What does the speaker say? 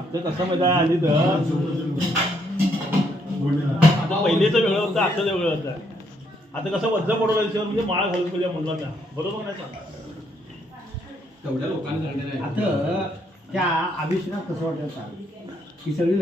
आपलं कसं मजा आली तर पहिलेच वेगळं होतं, आताच वेगळं होतं. आता कसं वज्ज पडवलं म्हणजे माळ घालून म्हणजे म्हणलं ना, बरोबर नाही सांग तेवढ्या लोकांना आता त्या अभिषेकात कसं वाटतं की सगळी